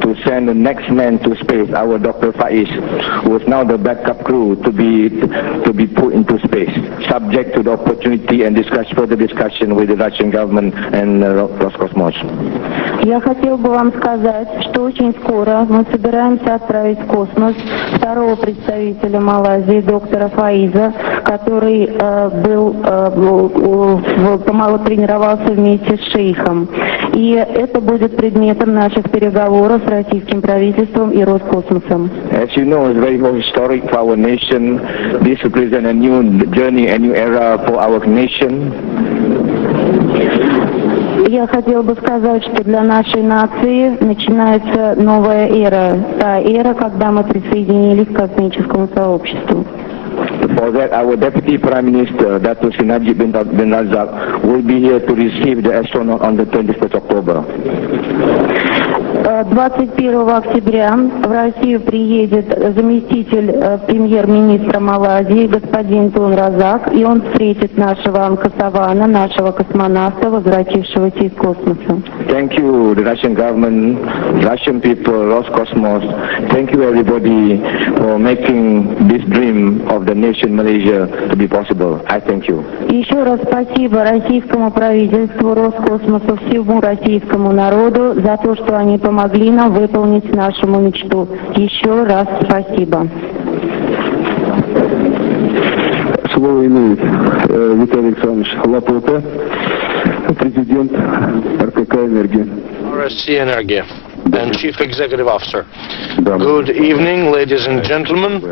to send the next man to space, our Dr. Faiz, who is now the backup crew to be put into space, subject to the opportunity and further discussion with the Russian government and Roscosmos. Я хотел бы вам сказать, что очень скоро мы собираемся отправить в космос второго представителя Малайзии, доктора Фаиза, который тренировался вместе с шейхом. И это будет предметом наших переговоров с российским правительством и Роскосмосом. As you know, it's very historic for our nation. This represents a new journey, a new era for our nation. Я хотел бы сказать, что для нашей нации начинается новая эра, та эра, когда мы присоединились к космическому сообществу. For that, our Deputy Prime Minister, Dato' Sri Najib bin Razak, will be here to receive the astronaut on the 21st October. 21 октября в Россию приедет заместитель премьер-министра Малайзии, господин Тун Разак, и он встретит нашего Анкасавана, нашего космонавта, возвратившегося из космоса. Thank you, the Russian government, Russian people, Roscosmos. Thank you, everybody, for making this dream of the nation Malaysia to be possible. I thank you. Еще раз спасибо российскому правительству, Роскосмосу, всему российскому народу за то, что они помогли нам выполнить нашу мечту. Еще раз спасибо. Слово имеет Виталий Александрович Лапота, президент РКК «Энергия». RSC Energia and Chief Executive Officer. Good evening, ladies and gentlemen.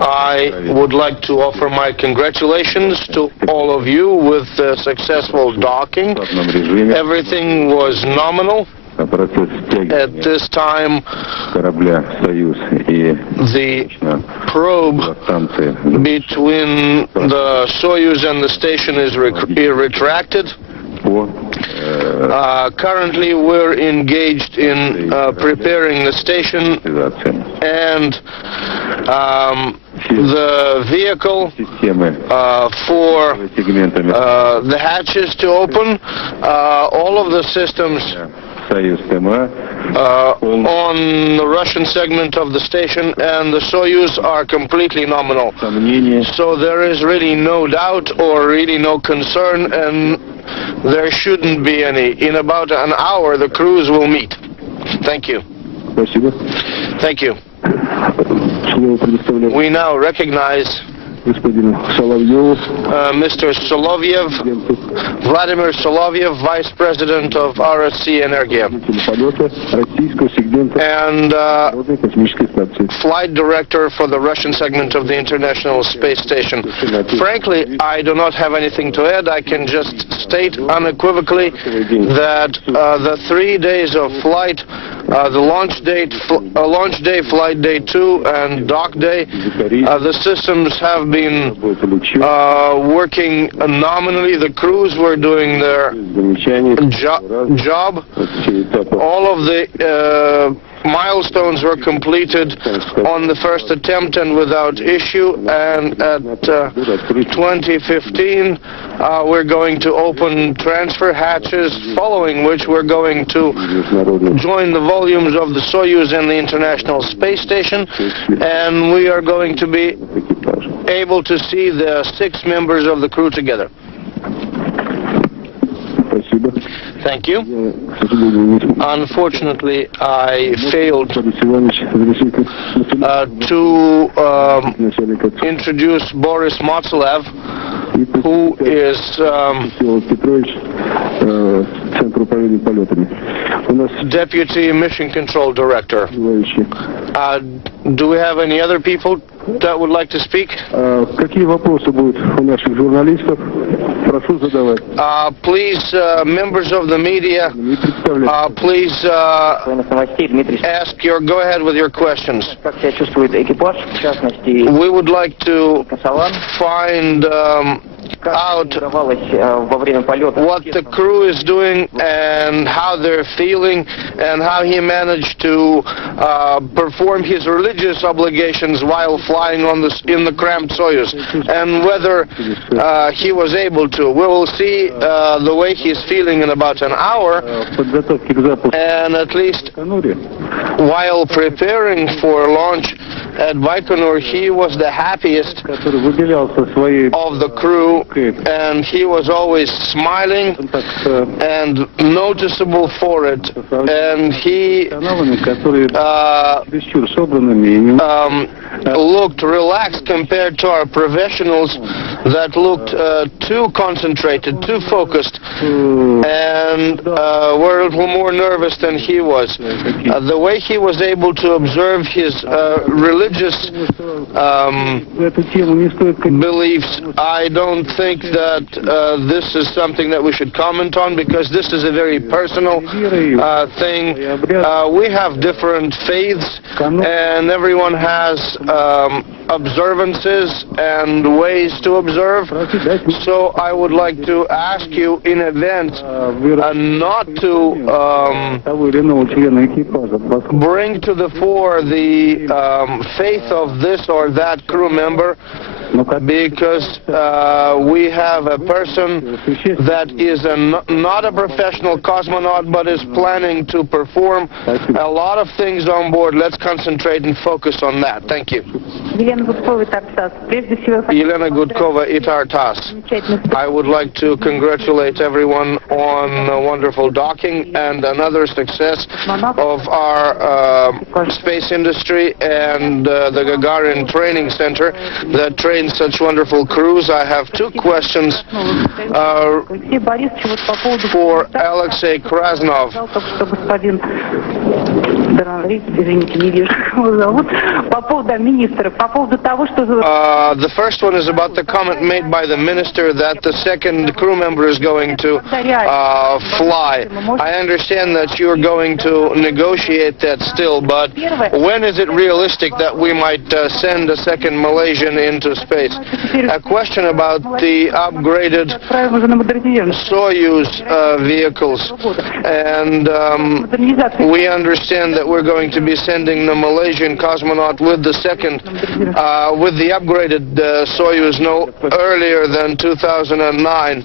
I would like to offer my congratulations to all of you with the successful docking. Everything was nominal. At this time, the probe between the Soyuz and the station is retracted. Currently, we're engaged in preparing the station and the vehicle for the hatches to open. All of the systems on the Russian segment of the station and the Soyuz are completely nominal. So there is really no doubt or really no concern, and there shouldn't be any. In about an hour, the crews will meet. Thank you. Thank you. We now recognize Mr. Solovyev, Vladimir Solovyev, Vice President of RSC Energia, and Flight Director for the Russian segment of the International Space Station. Frankly, I do not have anything to add. I can just state unequivocally that the 3 days of flight, the launch day, flight day 2, and dock day, the systems have been working nominally. The crews were doing their job. All of the milestones were completed on the first attempt and without issue, and at 2015 we're going to open transfer hatches, following which we're going to join the volumes of the Soyuz and the International Space Station, and we are going to be able to see the 6 members of the crew together. Thank you. Unfortunately, I failed to introduce Boris Matsalev, who is Deputy Mission Control Director. Do we have any other people that would like to speak? Please, members of the media, please go ahead with your questions. We would like to find out what the crew is doing and how they're feeling and how he managed to perform his religious obligations while flying in the cramped Soyuz, and whether he was able to. We will see the way he's feeling in about an hour, and at least while preparing for launch at Baikonur, he was the happiest of the crew, and he was always smiling and noticeable for it, and he looked relaxed compared to our professionals that looked too concentrated, too focused, and were a little more nervous than he was. The way he was able to observe his religious beliefs, I don't think that this is something that we should comment on, because this is a very personal thing. We have different faiths, and everyone has observances and ways to observe. So I would like to ask you in advance not to bring to the fore the faith of this or that crew member, because we have a person that is not a professional cosmonaut but is planning to perform a lot of things on board. Let's concentrate and focus on that. Thank you. Елена Гудкова, Итартас. I would like to congratulate everyone on a wonderful docking and another success of our space industry and the Gagarin Training Center that trains such wonderful crews. I have 2 questions for Alexei Krasnov. The first one is about the comment made by the minister that the second crew member is going to fly. I understand that you're going to negotiate that still, but when is it realistic that we might send a second Malaysian into space? A question about the upgraded Soyuz vehicles, and we understand that we're going to be sending the Malaysian cosmonaut with the second, with the upgraded Soyuz no earlier than 2009.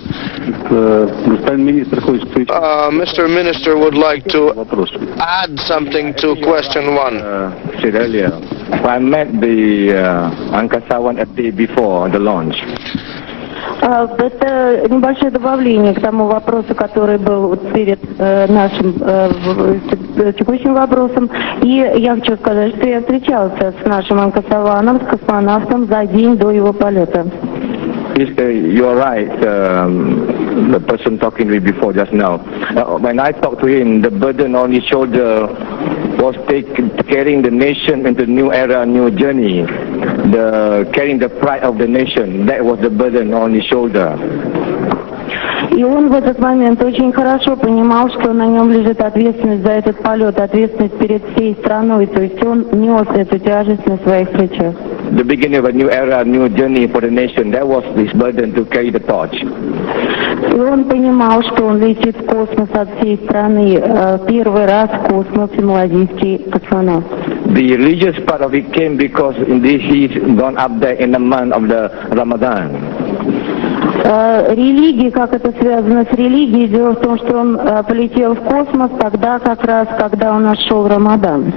Mr. Minister would like to add something to question 1. Said earlier, I met the Angkasawan a day before the launch. Это небольшое добавление к тому вопросу, который был перед нашим текущим вопросом. И я хочу сказать, что я встречался с нашим Анкасаваном, с космонавтом, за день до его полета. You're right, the person talking to me before just now. When I talked to him, the burden on his shoulder was carrying the nation into new era, new journey. Carrying the pride of the nation, that was the burden on his shoulder. И он в этот момент очень хорошо понимал, что на нем лежит ответственность за этот полет, ответственность перед всей страной, то есть он нес эту тяжесть на своих плечах. The beginning of a new era, new journey for the nation, that was his burden to carry the torch. И он понимал, что он летит в космос от всей страны. Первый раз в космосе малазийский космонавт. The religious part of it came because indeed he's gone up there in the month of the Ramadan. Религия, как это связано с религией, дело в том, что он полетел в космос тогда, как раз, когда у нас шел Рамадан.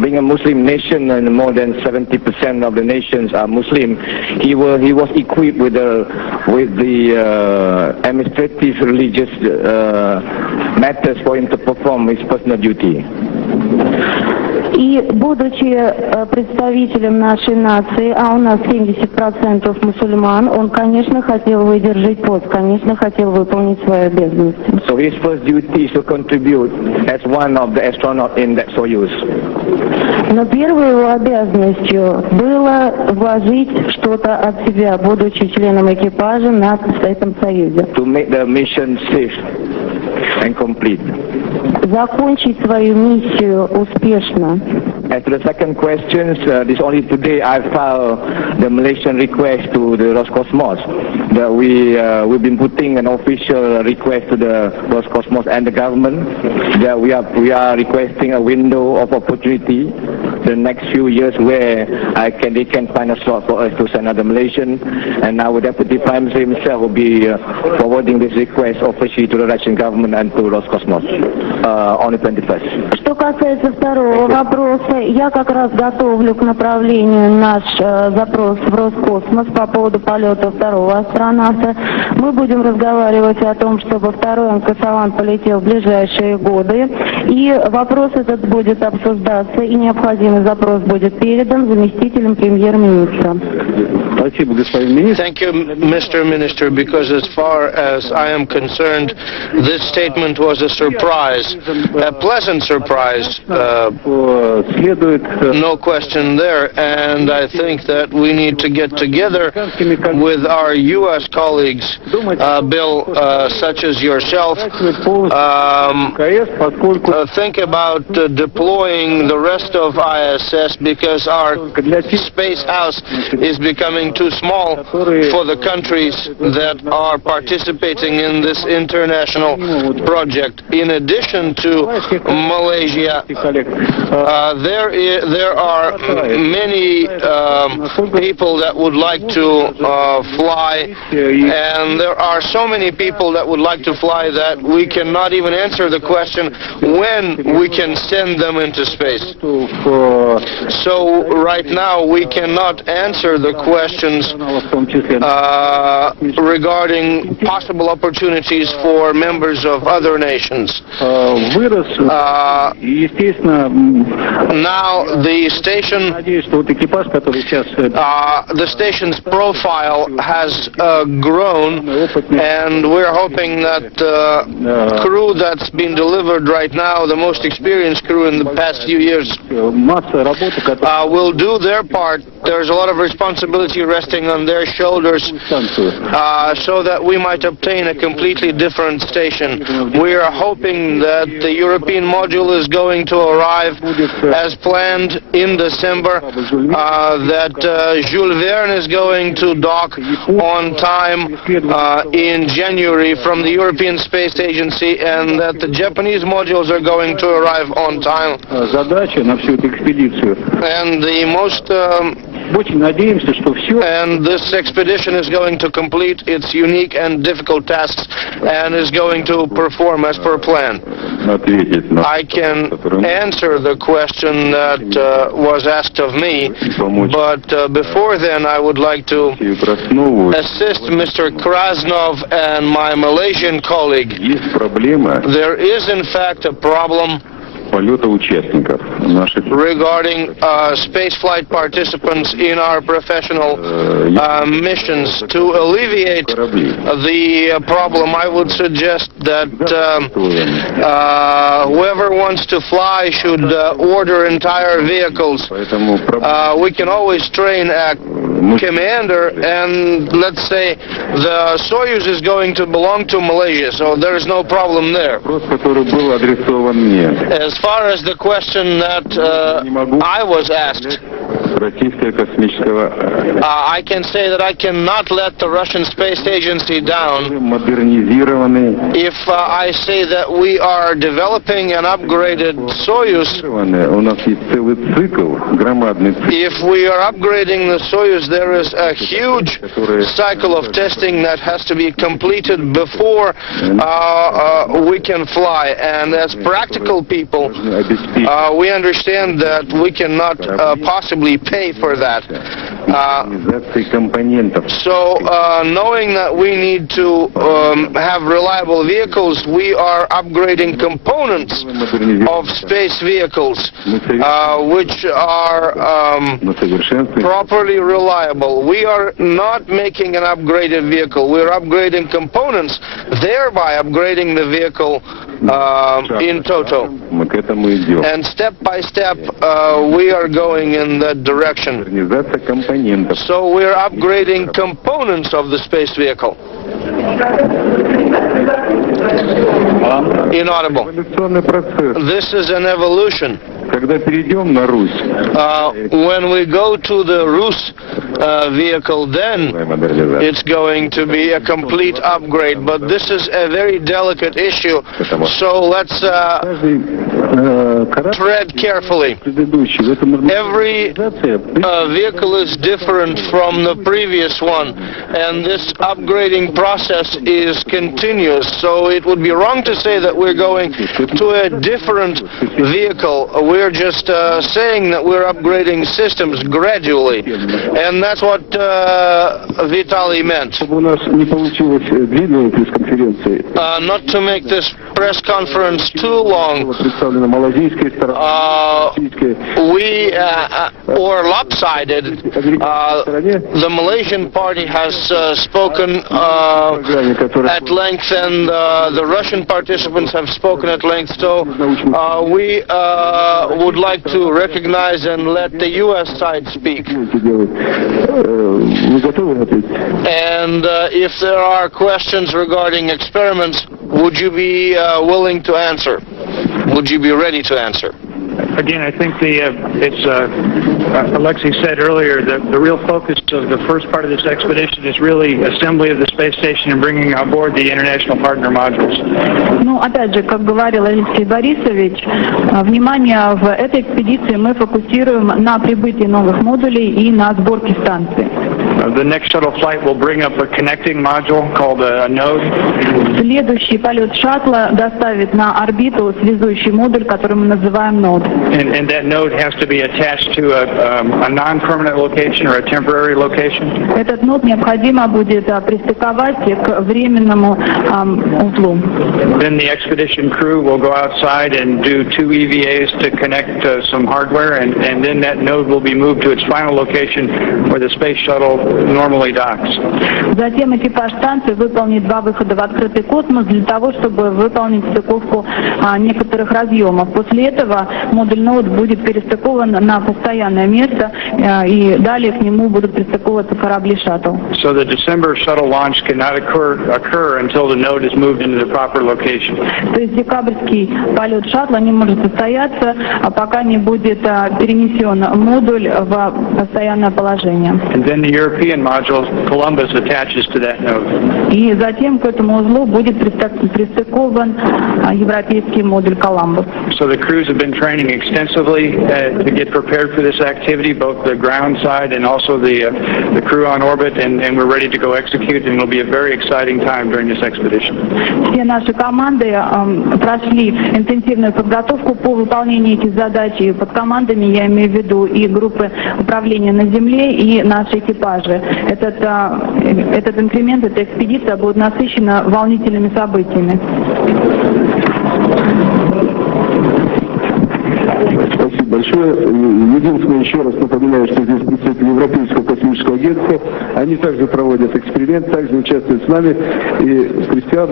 Being a Muslim nation and more than 70% of the nations are Muslim, he was equipped with the administrative religious matters for him to perform his personal duty. И, будучи представителем нашей нации, а у нас 70% мусульман, он, конечно, хотел выдержать пост, конечно, хотел выполнить свои обязанности. So his first duty is to contribute as one of the astronauts in that Soyuz. Но первой его обязанностью было вложить что-то от себя, будучи членом экипажа на этом союзе. To make the mission safe and complete. Закончить свою миссию успешно. As to the second question, this only today I filed the Malaysian request to the Roscosmos. That we've been putting an official request to the Roscosmos and the government that we are requesting a window of opportunity the next few years where they can find a slot for us to send another Malaysian, and our Deputy Prime Minister himself will be forwarding this request officially to the Russian government and to Roscosmos on the 21st. Что касается второго вопроса, я как раз готовлю к направлению наш запрос в Роскосмос по поводу полета второго астронавта. Мы будем разговаривать о том, чтобы второй онкосавант полетел в ближайшие годы, и вопрос этот будет обсуждаться, и необходимый запрос будет передан заместителем премьер-министра. Thank you, Mr. Minister, because as far as I am concerned, this statement was a surprise, a pleasant surprise, no question there, and I think that we need to get together with our U.S. colleagues, Bill, such as yourself, think about deploying the rest of ISS, because our space house is becoming too small for the countries that are participating in this international project. In addition to Malaysia, there are many people that would like to fly, and there are so many people that would like to fly that we cannot even answer the question when we can send them into space. So right now we cannot answer the questions regarding possible opportunities for members of other nations. Now the station's profile has grown, and we're hoping that the crew that's been delivered right now, the most experienced crew in the past few years, will do their part. There's a lot of responsibility resting on their shoulders, so that we might obtain a completely different station. We are hoping that the European module is going to arrive as planned in December, that Jules Verne is going to dock on time in January from the European Space Agency, and that the Japanese modules are going to arrive on time. And the most and this expedition is going to complete its unique and difficult tasks and is going to perform as per plan. I can answer the question that was asked of me, but before then I would like to assist Mr. Krasnov and my Malaysian colleague. There is in fact a problem regarding spaceflight participants in our professional missions. To alleviate the problem, I would suggest that whoever wants to fly should order entire vehicles. We can always train a commander, and let's say the Soyuz is going to belong to Malaysia, so there is no problem there. As far as the question that I was asked, I can say that I cannot let the Russian Space Agency down if I say that we are developing an upgraded Soyuz. If we are upgrading the Soyuz, there is a huge cycle of testing that has to be completed before we can fly. And as practical people, we understand that we cannot possibly pay for that. So knowing that we need to have reliable vehicles, we are upgrading components of space vehicles which are properly reliable. We are not making an upgraded vehicle. We're upgrading components, thereby upgrading the vehicle in toto. And step by step, we are going in that direction. So we're upgrading components of the space vehicle. Inaudible. This is an evolution. When we go to the Rus vehicle, then it's going to be a complete upgrade. But this is a very delicate issue, so let's tread carefully. Every vehicle is different from the previous one, and this upgrading process is continuous. So it would be wrong to say that we're going to a different vehicle. We're just saying that we're upgrading systems gradually, and that's what Vitaly meant. Not to make this press conference too long, or lopsided, the Malaysian party has spoken at length, and the Russian participants have spoken at length, so we would like to recognize and let the U.S. side speak. And if there are questions regarding experiments, would you be willing to answer? Would you be ready to answer? Again, I think Alexei said earlier that the real focus of the first part of this expedition is really assembly of the space station and bringing on board the international partner modules. Ну, опять же, как говорил Алексей Борисович, внимание в этой экспедиции мы фокусируем на прибытии новых модулей и на сборке станции. The next shuttle flight will bring up a connecting module called a node. Следующий полет шаттла доставит на орбиту связующий модуль, который мы называем node. And that node has to be attached to a non-permanent location or a temporary location. Этот нод необходимо будет пристыковать к временному узлу. Then the expedition crew will go outside and do 2 EVAs to connect some hardware, and then that node will be moved to its final location where the space shuttle normally docks. Затем экипаж станции выполнит 2 выхода в открытый космос для того, чтобы выполнить стыковку некоторых разъемов. После этого модуль нод будет перестыкован на постоянное место, и далее к нему будут пристыковываться корабли шаттл. So the December shuttle launch cannot occur until the node is moved into the proper location. То есть декабрьский полет шаттла не может состояться, пока не будет перенесен модуль в постоянное положение. And then the European module Columbus attaches to that node. И затем к этому узлу будет пристыкован европейский модуль Columbus. So the crews have been training extensively to get prepared for this activity, both the ground side and also the crew on orbit, and we're ready to go execute, and it'll be a very exciting time during this expedition. Все наши команды прошли интенсивную подготовку по выполнению этих задач, и под командами я имею в виду и группы управления на Земле, и наши экипажи. Этот инкремент, эта экспедиция будет насыщена волнительными событиями. Спасибо большое. Единственное, еще раз напоминаю, что здесь представители Европейского космического агентства. Они также проводят эксперимент, также участвуют с нами. И, Кристиан,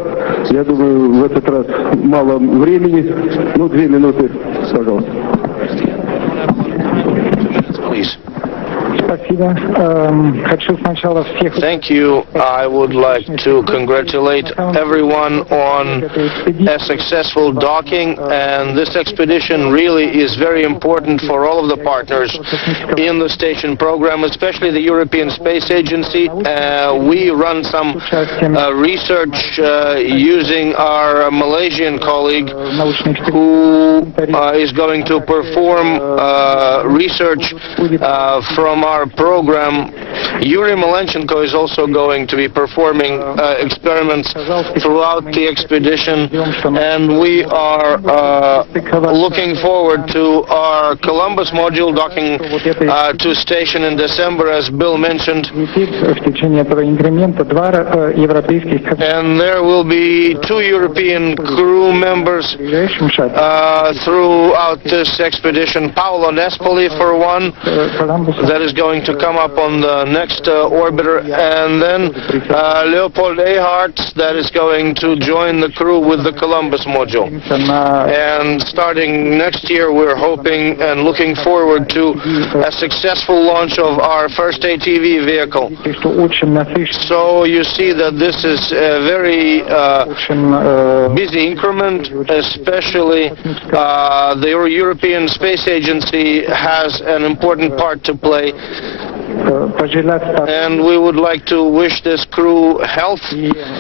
я думаю, в этот раз мало времени. 2 минуты, пожалуйста. Thank you. I would like to congratulate everyone on a successful docking, and this expedition really is very important for all of the partners in the station program, especially the European Space Agency. We run some research using our Malaysian colleague who is going to perform research from our program. Yuri Malenchenko is also going to be performing experiments throughout the expedition, and we are looking forward to our Columbus module docking to station in December, as Bill mentioned. And there will be 2 European crew members throughout this expedition. Paolo Nespoli, for one, that is going to come up on the next orbiter, and then Leopold Ehart, that is going to join the crew with the Columbus module. And starting next year, we're hoping and looking forward to a successful launch of our first ATV vehicle. So you see that this is a very busy increment, especially the European Space Agency has an important part to play. And we would like to wish this crew health